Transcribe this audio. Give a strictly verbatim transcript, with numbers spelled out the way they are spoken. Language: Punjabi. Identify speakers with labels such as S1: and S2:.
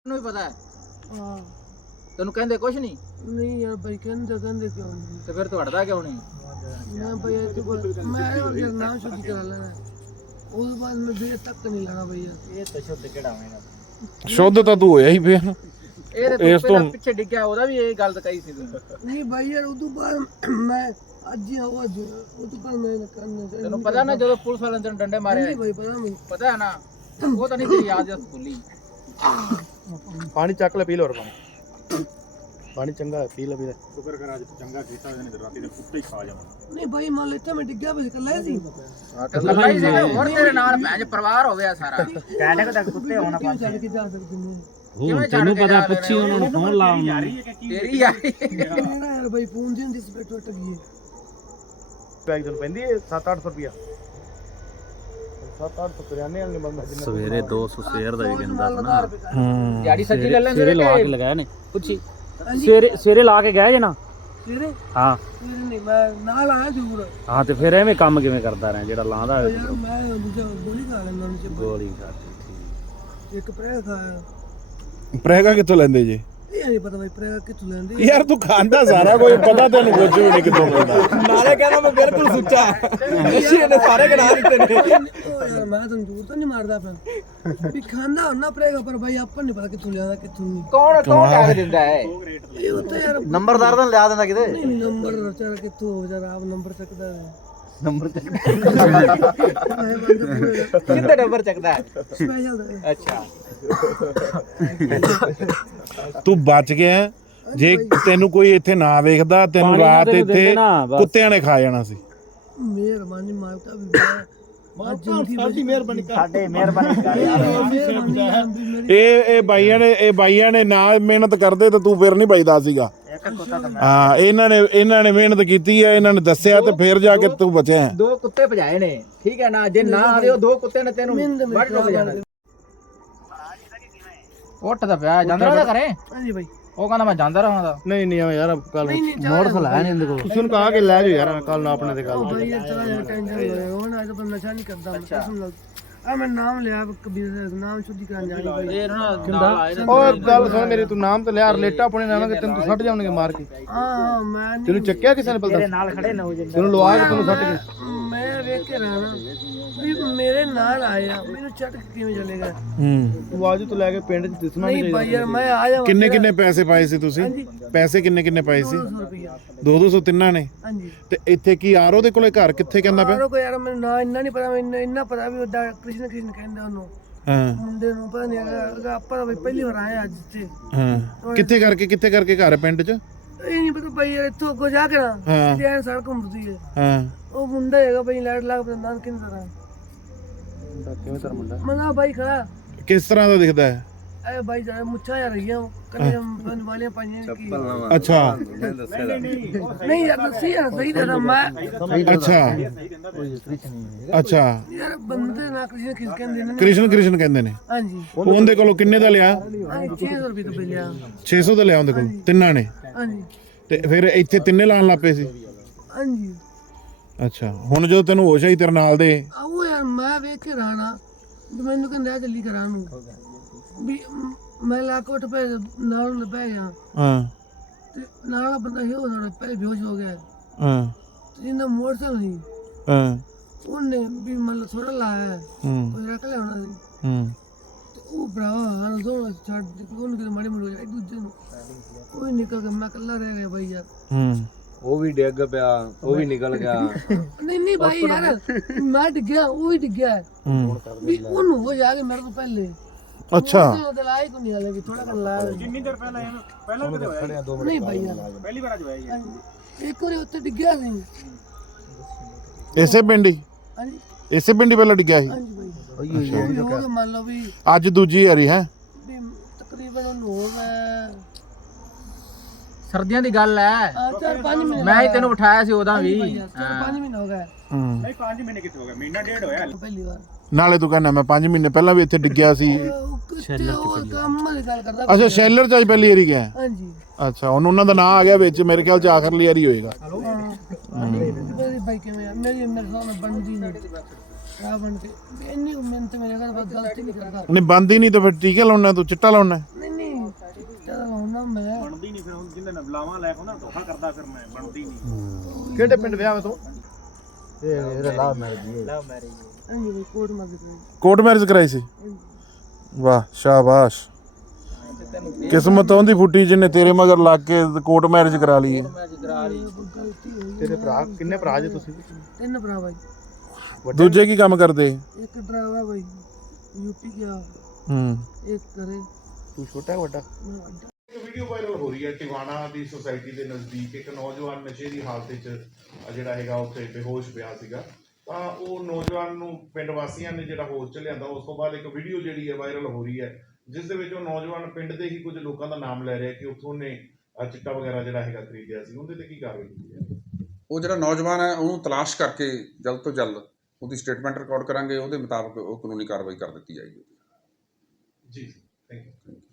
S1: ਨੂੰ ਵੀ ਪਤਾ ਹੈ
S2: ਹਾਂ
S1: ਤੈਨੂੰ ਕਹਿੰਦੇ ਕੁਛ ਨਹੀਂ
S2: ਨਹੀਂ ਯਾਰ ਭਾਈ ਕਹਿੰਦੇ ਕਹਿੰਦੇ ਕਿਉਂ ਨਹੀਂ
S1: ਤੇ ਫਿਰ ਤੁਹਾਡਾ ਕਿਉਂ ਨਹੀਂ
S2: मैं भैया तो मैं और जब नाम शुद्ध करा लेना उस बाद में बेर तक नहीं लाना भैया
S1: ਇਹ ਤਾਂ ਸ਼ੁੱਧ ਕਿਹੜਾ ਹੋਵੇਗਾ
S3: ਸ਼ੁੱਧ ਤਾਂ ਤੂੰ ਹੋਇਆ ਹੀ ਫੇਰ
S1: ਇਹ ਤੇ
S3: ਇਸ
S1: ਤੂੰ
S3: ਤੋਂ-
S1: ਪਹਿਲਾਂ ਪਿੱਛੇ ਡਿੱਗਿਆ ਉਹਦਾ ਵੀ ਇਹ ਗੱਲ ਤਾਂ ਕਹੀ ਸੀ ਤੂੰ
S2: नहीं भाई यार उस बाद मैं आज ही हुआ उस बाद मैं करने से
S1: ਤੈਨੂੰ ਪਤਾ ਨਾ ਜਦੋਂ ਪੁਲਿਸ ਵਾਲਿਆਂ ਨੇ ਤੈਨੂੰ ਡੰਡੇ ਮਾਰੇ
S2: नहीं भाई पता नहीं
S1: ਪਤਾ ਹੈ ਨਾ ਉਹ ਤਾਂ ਨਹੀਂ ਤੇਰੀ ਯਾਦ ਜਸ ਭੁੱਲੀ
S4: ਪਾਣੀ ਚੱਕ ਲੈ ਪੀ ਲੋ ਪਾਣੀ ਪਾਣੀ ਚੰਗਾ ਹੈ, ਪੀ ਲੈ ਪੀ ਲੈ
S5: ਸ਼ੁਕਰ ਕਰ ਅੱਜ ਚੰਗਾ ਕੀਤਾ ਇਹਨੇ ਤੇ ਰਾਤੀ ਦੇ ਕੁੱਤੇ ਹੀ ਖਾ ਜਾਵਾਂ
S2: नहीं भाई मान लेता मैं डिग्गा बस कर ले सी
S1: ਕੱਲਾ ਹੀ ਸੀਗਾ ਹੁਣ ਤੇਰੇ ਨਾਲ ਭੈਣ ਪਰਿਵਾਰ ਹੋ ਗਿਆ ਸਾਰਾ
S2: कहने को तक कुत्ते होना पास चल के जा सकते हैं
S1: ਕਿਵੇਂ ਤੈਨੂੰ ਪਤਾ
S3: ਪੁੱਛੀ ਉਹਨਾਂ ਨੂੰ ਫੋਨ ਲਾ ਉਹਨਾਂ ਨੂੰ
S1: ਤੇਰੀ ਯਾਰੀ
S2: मेरा यार भाई फोन दिन दिस पे टूट गई
S4: ਬੈਗ ਤੈਨੂੰ ਪੈਂਦੀ ਹੈ ਸੱਤ ਅੱਠ ਸੌ ਰੁਪਿਆ ਸੱਤ ਅੱਠ ਸੌ ਕਰਿਆਨੇ ਵਾਲੇ ਬੰਦਾ ਜਿੰਨਾ
S3: ਸਵੇਰੇ ਦੋ ਸੌ ਸ਼ੇਅਰ ਦਾ ਵੀ ਕਹਿੰਦਾ ਨਾ ਹੂੰ
S1: ਦਿਹਾੜੀ ਸੱਚੀ ਲੈ ਲੈਂਦੇ
S3: ਸਵੇਰੇ
S1: ਨੇ
S3: ਲਵਾ ਕੇ ਲਗਾਇਆ ਨੇ ਪੁੱਛੀ ਸਵੇਰੇ ਸਵੇਰੇ ਲਾ ਕੇ ਗਏ ਜੇ ਨਾ
S2: तेरे
S3: ਹਾਂ
S2: तेरे नहीं मैं नाल आया जरूर
S3: ਹਾਂ ਤੇ ਫਿਰ ਐਵੇਂ ਕੰਮ ਕਿਵੇਂ ਕਰਦਾ ਰਿਹਾ ਜਿਹੜਾ ਲਾਂਦਾ ਹੋਵੇ
S2: यार मैं दूसरा गोली खा लेना नीचे
S3: ਗੋਲੀ ਖਾਦੀ ਠੀਕ
S2: एक प्रेग खाया
S3: ਪ੍ਰੈਗਾ ਕਿੱਥੋਂ ਲੈਂਦੇ ਜੀ
S2: ये नहीं पता भाई प्रेग कितु लेंदे
S3: ਯਾਰ ਤੂੰ ਖਾਂਦਾ ਸਾਰਾ ਕੁਝ ਪਤਾ ਤੈਨੂੰ ਕੁਝ ਵੀ ਨਹੀਂ ਕਿੱਥੋਂ ਮਿਲਦਾ
S4: ਨਾਲੇ ਕਹਿੰਦਾ ਮੈਂ ਬਿਲਕੁਲ ਸੁੱਚਾ ਨਸ਼ੇ ਨੇ ਸਾਰੇ ਗਿਣਾ ਦਿੱਤੇ ਨੇ
S2: ओ यार मैं तो दूर तो नहीं मारदा अपन भी खांदा ना प्रेग पर भाई अपन नहीं पता कितु लेंदा कितु नहीं
S1: ਕੌਣ ਕੌਣ ਟੈਗ ਦਿੰਦਾ ਹੈ
S2: ये होता यार
S4: ਨੰਬਰਦਾਰ ਤਾਂ ਲਿਆ ਦਿੰਦਾ ਕਿਤੇ
S2: नहीं नंबर बेचारा कितु हो बेचारा आप नंबर चकदा है
S1: ਨੰਬਰ
S2: स्पेशल
S1: ਕਿੰਨੇ ਨੰਬਰ ਚੱਕਦਾ ਹੈ ਅੱਛਾ
S3: ਤੂੰ ਬਚ ਗਿਆ ਜੇ ਤੈਨੂੰ ਕੋਈ ਇੱਥੇ ਨਾ ਵੇਖਦਾ ਤੈਨੂੰ
S6: ਪਾਣੀ ਨਾ
S3: ਰਾਤ
S6: ਤੈਨੂੰ
S3: ਇੱਥੇ
S6: ਦਿੰਦੇ ਨਾ, ਬਸ।
S3: ਕੁੱਤਿਆਂ ਨੇ ਖਾ ਜਾਣਾ ਸੀ
S2: मेहरबानी मालका भी
S4: ਮਾਤਾ ਸਾਡੀ ਮਿਹਰਬਾਨੀ ਕਰ
S1: ਸਾਡੇ ਮਿਹਰਬਾਨੀ ਕਰ
S3: ਇਹ ਇਹ ਬਾਈਆਂ ਨੇ ਇਹ ਬਾਈਆਂ ਨੇ ਨਾ ਮਿਹਨਤ ਕਰਦੇ ਤਾਂ ਤੂੰ ਫਿਰ ਨਹੀਂ ਬਚਦਾ ਸੀਗਾ ਹਾਂ ਇਹਨਾਂ ਨੇ ਇਹਨਾਂ ਨੇ ਮਿਹਨਤ ਕੀਤੀ ਹੈ ਇਹਨਾਂ ਨੇ ਦੱਸਿਆ ਤੇ ਫਿਰ ਜਾ ਕੇ ਤੂੰ ਬਚਿਆ
S1: ਦੋ ਕੁੱਤੇ ਭਜਾਏ ਨੇ ਠੀਕ ਹੈ ਨਾ ਜੇ ਨਾ ਆਦੇ ਉਹ ਦੋ ਕੁੱਤੇ ਨੇ ਤੈਨੂੰ ਵੱਢ ਲੋ ਜਾਣਾ ਉੱਠਦਾ ਪਿਆ ਜਾਂਦਾ ਉਹਦਾ ਘਰੇ
S2: हाँ जी भाई
S1: ਉਹ ਕਹਿੰਦਾ ਮੈਂ ਜਾਂਦਾ ਰਹਾਂਗਾ
S4: ਨਹੀਂ ਨਹੀਂ ਯਾਰ ਕੱਲ
S2: नहीं नहीं
S4: ਮੋਟਰਸਾਈਕਲ ਹੈ ਨਹੀਂ ਇਹਦੇ ਕੋਲ ਤੁਸੀਂ ਉਹਨੂੰ ਕਹਾ ਕੇ ਲੈ ਜਾਓ ਯਾਰ ਕੱਲ ਨੂੰ ਆਪਣੇ ਤੇ ਗੱਲ
S2: ओ भाई यार चला जा टेंशन ले हो ना तो नशा नहीं करता मैं कसम लग आ मैं नाम लिया कबीर से नाम शुद्धि कराने जानी भाई
S1: ਇਹ ਨਾ ਨਾਲ ਆਏ ਨੇ
S4: ਓਏ ਗੱਲ ਸੁਣ ਮੇਰੀ ਤੂੰ ਨਾਮ ਤੇ ਲਿਆ ਰਲੇਟਾ ਆਪਣੇ ਨਾਵਾਂਗੇ ਤੈਨੂੰ ਸੱਟ ਜਾਣਗੇ ਮਾਰ ਕੇ
S2: हां हां मैं नहीं
S4: ਤੈਨੂੰ ਚੱਕਿਆ ਕਿਸੇ ਨੇ ਪਲਦਾ
S1: ਨਾਲ ਖੜੇ ਨਾ ਹੋ ਜਾਂਦੇ
S4: ਤੈਨੂੰ ਲਵਾ ਕੇ ਤੈਨੂੰ ਸੱਟ ਕੇ
S2: मैं देख के रहना भी मेरे नाल आया मेनू चट के किवें चलेगा
S3: ਹੂੰ
S4: ਤੂੰ ਆਜੂ ਤੋਂ ਲੈ ਕੇ ਪਿੰਡ 'ਚ ਦਿਸਣਾ
S2: नहीं भाई यार मैं आ जाऊं
S3: ਕਿੰਨੇ ਕਿੰਨੇ ਪੈਸੇ ਪਾਏ ਸੀ ਤੁਸੀਂ ਪੈਸੇ ਕਿੰਨੇ ਕਿੰਨੇ ਪਾਏ ਸੀ
S2: सौ रुपया
S3: ਦੋ ਦੋ ਸੌ ਤਿੰਨਾਂ ਨੇ
S2: हां जी
S3: ਤੇ ਇੱਥੇ ਕੀ ਆਰੋ ਦੇ ਕੋਲੇ ਘਰ ਕਿੱਥੇ ਕਹਿੰਦਾ ਪਿਆ
S2: यारो को यार मैं ना इन्ना नहीं पता मैं इन्ना पता भी ओदा कृष्ण कृष्ण कहंदे ओनु
S3: ਹਾਂ
S2: मुंडे नु पता नहीं अगर ਆਪਾਂ ਤਾਂ ਪਹਿਲੀ ਵਾਰ ਆਏ ਅੱਜ ਤੇ
S3: ਹਾਂ ਕਿੱਥੇ ਕਰਕੇ ਕਿੱਥੇ ਕਰਕੇ ਘਰ ਹੈ ਪਿੰਡ 'ਚ
S2: ਇਹ ਨਹੀਂ ਪਤਾ ਭਾਈ ਯਾਰ ਇੱਥੋਂ ਅੱਗੋਂ ਜਾ ਕੇ ਨਾ
S3: ਹਾਂ
S2: ਯਾਰ ਸੜਕ ਹੁੰਦੀ ਹੈ
S3: ਹਾਂ
S2: ਉਹ ਮੁੰਡਾ ਹੈਗਾ ਭਾਈ ਲੈਟ ਲੱਗ ਪਤਾ ਨਾਮ ਕਿੰਨ ਤਰ੍ਹਾਂ
S4: ਕਿਵੇਂ ਤੇਰਾ ਮੁੰਡਾ
S2: ਮਨਾ ਭਾਈ ਖੜਾ
S3: ਕਿਸ ਤਰ੍ਹਾਂ ਦਾ ਦਿਖਦਾ ਹੈ
S2: ਐ ਭਾਈ ਜਰਾ ਮੁੱਛਾਂ ਆ ਰਹੀਆਂ ਕੱਲੇ ਬੰਦ ਵਾਲੀਆਂ ਪਾਈਆਂ ਕੀ
S3: ਅੱਛਾ
S2: ਨਹੀਂ ਯਾਰ ਦੱਸੀ ਯਾਰ ਸਹੀ ਦੱਸਾਂ ਮੈਂ
S3: ਅੱਛਾ ਅੱਛਾ
S2: ਯਾਰ ਬੰਦੇ ਨਾ ਕਿਸੇ ਖਿਸ ਕਹਿੰਦੇ ਨੇ
S3: ਕ੍ਰਿਸ਼ਨ ਕ੍ਰਿਸ਼ਨ ਕਹਿੰਦੇ ਨੇ
S2: ਹਾਂਜੀ
S3: ਉਹਦੇ ਕੋਲੋਂ ਕਿੰਨੇ ਦਾ ਲਿਆ
S2: ਹਾਂਜੀ ਛੇ ਸੌ ਰੁਪਏ ਤੋਂ ਬਿਲਿਆ
S3: ਛੇ ਸੌ ਦਾ ਲਿਆ ਉਹਦੇ ਕੋਲ ਤਿੰਨਾਂ ਨੇ
S2: ਹਾਂਜੀ
S3: ਤੇ ਫਿਰ ਇੱਥੇ ਤਿੰਨੇ ਲਾਣ ਲੱਪੇ ਸੀ
S2: ਹਾਂਜੀ
S3: ਅੱਛਾ ਹੁਣ ਜਦੋਂ ਤੈਨੂੰ ਹੋਸ਼ ਆਈ ਤੇਰੇ ਨਾਲ ਦੇ
S2: ਆਓ ਯਾਰ ਮੈਂ ਵੇਖ ਕੇ ਰਾਣਾ ਵੀ ਮੈਨੂੰ ਕਹਿੰਦਾ ਚੱਲੀ ਕਰਾਂ ਨੂੰ ਵੀ ਮ- ਮੈਂ ਲਾ ਕੋਟ ਪੈ ਨਾਲ ਬਹਿ ਗਿਆ
S3: ਹਾਂ
S2: ਤੇ ਨਾਲ ਵਾਲਾ ਬੰਦਾ ਹੀ ਹੋ ਥੋੜਾ ਪਹਿਲੇ ਬੇਹੋਸ਼ ਹੋ ਗਿਆ
S3: ਹਾਂ
S2: ਤੇ ਇਹਨਾਂ ਮੋਟਰਸਾਈਕਲ ਸੀ
S3: ਹਾਂ
S2: ਉਹਨੇ ਵੀ ਮਤਲਬ ਥੋੜਾ ਲਾਇਆ ਹੈ,
S3: ਹੂੰ
S2: ਕੋਈ ਰੱਖ ਲਿਆ ਹੋਣਾ ਸੀ
S3: ਹੂੰ
S2: ਤੇ ਉਹ ਭਰਾਵਾ ਹਾਲ ਦੋ ਛੱਡ ਦਿੱਤੀ ਉਹਨੂੰ ਕਿਤੇ ਮਾੜੀ ਮੋੜੀ ਇੱਕ ਦੂਜੇ ਨੂੰ ਕੋਈ ਨਿਕਲ ਕੇ ਮੈਂ ਇਕੱਲਾ ਰਹਿ ਗਿਆ ਬਾਈ ਯਾਰ
S3: ਹੂੰ
S4: ਉਹ ਵੀ ਡਿੱਗ ਪਿਆ ਉਹ ਵੀ ਨਿਕਲ ਗਿਆ
S2: ਨਹੀਂ ਨਹੀਂ ਬਾਈ ਯਾਰ ਮੈਂ ਡਿੱਗਿਆ ਉਹ ਵੀ ਡਿੱਗਿਆ
S3: ਹੂੰ
S2: ਵੀ ਉਹਨੂੰ ਹੋ ਜਾ ਕੇ ਮੇਰੇ ਤੋਂ ਪਹਿਲੇ
S3: ਅੱਛਾ
S2: ਉਹ ਤੇ ਲਾਇਕ ਨਹੀਂ ਹਾਲੇ ਕਿ ਥੋੜਾ ਕਰ ਲਾਇਆ
S5: ਕਿੰਨੀ ਦੇਰ ਪਹਿਲਾਂ ਇਹਨੂੰ ਪਹਿਲਾਂ ਕਿਤੇ ਹੋਇਆ
S2: ਨਹੀਂ ਬਾਈ ਯਾਰ
S5: ਪਹਿਲੀ ਵਾਰ ਅੱਜ ਹੋਇਆ ਜੀ
S2: ਇੱਕ ਵਾਰੀ ਉੱਤੇ ਡਿੱਗਿਆ ਸੀ
S3: ਇਸੇ ਪਿੰਡ ਹੀ
S2: ਹਾਂਜੀ
S3: ਇਸੇ ਪਿੰਡ ਹੀ ਪਹਿਲਾਂ ਡਿੱਗਿਆ ਸੀ
S2: ਹਾਂਜੀ ਬਾਈ ਉਹ ਵੀ ਹੋ ਗਿਆ ਮੰਨ ਲਓ ਵੀ
S3: ਅੱਜ ਦੂਜੀ ਵਾਰੀ ਹੈ
S2: ਵੀ ਤਕਰੀਬਨ ਉਹਨੂੰ ਹੋ ਗਿਆ
S1: ਸਰਦੀਆਂ ਦੀ ਗੱਲ ਹੈ
S2: ਆ ਚਾਰ ਪੰਜ ਮਹੀਨੇ
S1: ਮੈਂ ਹੀ ਤੈਨੂੰ ਬਿਠਾਇਆ ਸੀ ਉਹਦਾ ਵੀ
S2: ਚਾਰ ਪੰਜ ਮਹੀਨੇ ਹੋ ਗਏ
S3: ਹੂੰ
S5: ਨਹੀਂ ਪੰਜ ਮਹੀਨੇ ਕਿੱਥੇ ਹੋ ਗਏ ਮਹੀਨਾ ਡੇਢ ਹੋਇਆ
S2: ਪਹਿਲੀ ਵਾਰ
S3: ਨਾਲੇ ਤੂੰ ਕਹਿੰਦਾ ਮੈਂ ਪੰਜ ਮਹੀਨੇ ਪਹਿਲਾਂ ਵੀ ਇੱਥੇ ਡਿੱਗਿਆ ਸੀ
S2: ਉਹ ਕਿਤੇ ਉਹ ਕੰਮ ਦੀ ਗੱਲ ਕਰਦਾ
S3: ਅੱਛਾ ਸ਼ੈਲਰ ਚ ਅੱਜ ਪਹਿਲੀ ਵਾਰੀ ਗਿਆ
S2: ਹਾਂਜੀ
S3: ਅੱਛਾ ਹੁਣ ਉਹਨਾਂ ਦਾ ਨਾਂ ਆ ਗਿਆ ਵਿੱਚ ਮੇਰੇ ਖਿਆਲ ਚ ਆਖਰਲੀ ਵਾਰੀ ਹੋਏਗਾ
S2: ਮੇਰੀ ਬਾਈ ਕਿਵੇਂ ਆ ਮੇਰੀ ਮੇਰੇ ਸਾਹਮਣੇ ਬਣਦੀ ਨਹੀਂ ਆ ਬਣ ਕੇ ਇੰਨੀ ਮਿਹਨਤ ਮੇਰੇ ਘਰ ਬਸ ਗਲਤੀ ਨਹੀਂ ਕਰਦਾ
S3: ਨਹੀਂ ਬੰਦ ਹੀ ਨਹੀਂ ਤਾਂ ਫਿਰ ਟੀਕੇ ਲਾਉਣਾ ਤੂੰ ਚਿੱਟਾ ਲਾਉਣਾ
S2: ਨਹੀਂ ਨਹੀਂ ਨਾ ਮੈਂ
S5: ਬਣਦੀ ਨਹੀਂ ਫਿਰ ਹੁਣ ਜਿੰਨੇ ਨੇ ਬੁਲਾਵਾ ਲੈ ਕੇ ਉਹਨਾਂ ਧੋਖਾ ਕਰਦਾ ਫਿਰ ਮੈਂ ਬਣਦੀ ਨਹੀਂ
S4: ਕਿਹੜੇ ਪਿੰਡ ਵਿਆਹ ਤੋਂ
S1: ਇਹ ਇਹਦਾ ਲਾਭ ਮਿਲ ਗਈ ਲਾਭ ਮੈਰਿਜ
S2: ਹਾਂਜੀ ਬਈ ਕੋਟ ਮੰਗਦੇ
S3: ਕੋਰਟ ਮੈਰਿਜ ਕਰਾਈ ਸੀ ਵਾਹ ਸ਼ਾਬਾਸ਼ ਕਿਸਮਤ ਉਹਦੀ ਫੁੱਟੀ ਜਿਹਨੇ ਤੇਰੇ ਮਗਰ ਲੱਗ ਕੇ ਕੋਰਟ ਮੈਰਿਜ ਕਰਾ ਲਈ ਹੈ।
S1: ਮੈਰਿਜ ਕਰਾ ਰਹੀ
S4: ਤੇਰੇ ਭਰਾ ਕਿੰਨੇ ਭਰਾ ਜੇ ਤੁਸੀਂ
S2: ਤਿੰਨ ਭਰਾ ਬਾਈ
S3: ਦੂਜੇ ਕੀ ਕੰਮ ਕਰਦੇ?
S2: ਇੱਕ ਡਰਾਈਵਰ ਬਾਈ ਯੂਪੀ ਗਿਆ
S3: ਹੂੰ
S2: ਇੱਕ ਕਰੇ
S4: ਤੂੰ ਛੋਟਾ ਹੈ ਵੱਡਾ
S2: ਮੈਂ ਵੱਡਾ।
S3: ਇੱਕ ਵੀਡੀਓ ਵਾਇਰਲ ਹੋ ਰਹੀ ਹੈ ਟਿਵਾਣਾ ਦੀ ਸੁਸਾਇਟੀ ਦੇ ਨਜ਼ਦੀਕ ਇੱਕ ਨੌਜਵਾਨ ਨਸ਼ੇ ਦੀ ਹਾਲਤ ਵਿੱਚ ਜਿਹੜਾ ਹੈਗਾ ਉੱਥੇ ਬੇਹੋਸ਼ ਪਿਆ ਸੀਗਾ ਤਾਂ ਉਹ ਨੌਜਵਾਨ ਨੂੰ ਪਿੰਡ ਵਾਸੀਆਂ ਨੇ ਜਿਹੜਾ ਹੋਸ਼ ਚ ਲਿਆਂਦਾ ਉਸ ਤੋਂ ਬਾਅਦ ਇੱਕ ਵੀਡੀਓ ਜਿਹੜੀ ਹੈ ਵਾਇਰਲ ਹੋ ਰਹੀ ਹੈ ਜਿਸ ਦੇ ਵਿੱਚ ਉਹ ਨੌਜਵਾਨ ਪਿੰਡ ਦੇ ਹੀ ਕੁਝ ਲੋਕਾਂ ਦਾ ਨਾਮ ਲੈ ਰਿਹਾ ਕਿ ਉੱਥੋਂ ਨੇ ਚਿੱਟਾ ਵਗੈਰਾ ਜਿਹੜਾ ਹੈਗਾ ਖਰੀਦਿਆ ਸੀ ਉਹਦੇ ਤੇ ਕੀ ਕਾਰਵਾਈ ਕੀਤੀ ਹੈ?
S6: ਉਹ ਜਿਹੜਾ ਨੌਜਵਾਨ ਹੈ ਉਹਨੂੰ ਤਲਾਸ਼ ਕਰਕੇ ਜਲਦ ਤੋਂ ਜਲਦ ਉਹਦੀ ਸਟੇਟਮੈਂਟ ਰਿਕਾਰਡ ਕਰਾਂਗੇ ਉਹਦੇ ਮੁਤਾਬਕ ਉਹ ਕਾਨੂੰਨੀ ਕਾਰਵਾਈ ਕਰ ਦਿੱਤੀ ਜਾਏਗੀ।
S3: ਜੀ ਥੈਂਕ ਯੂ।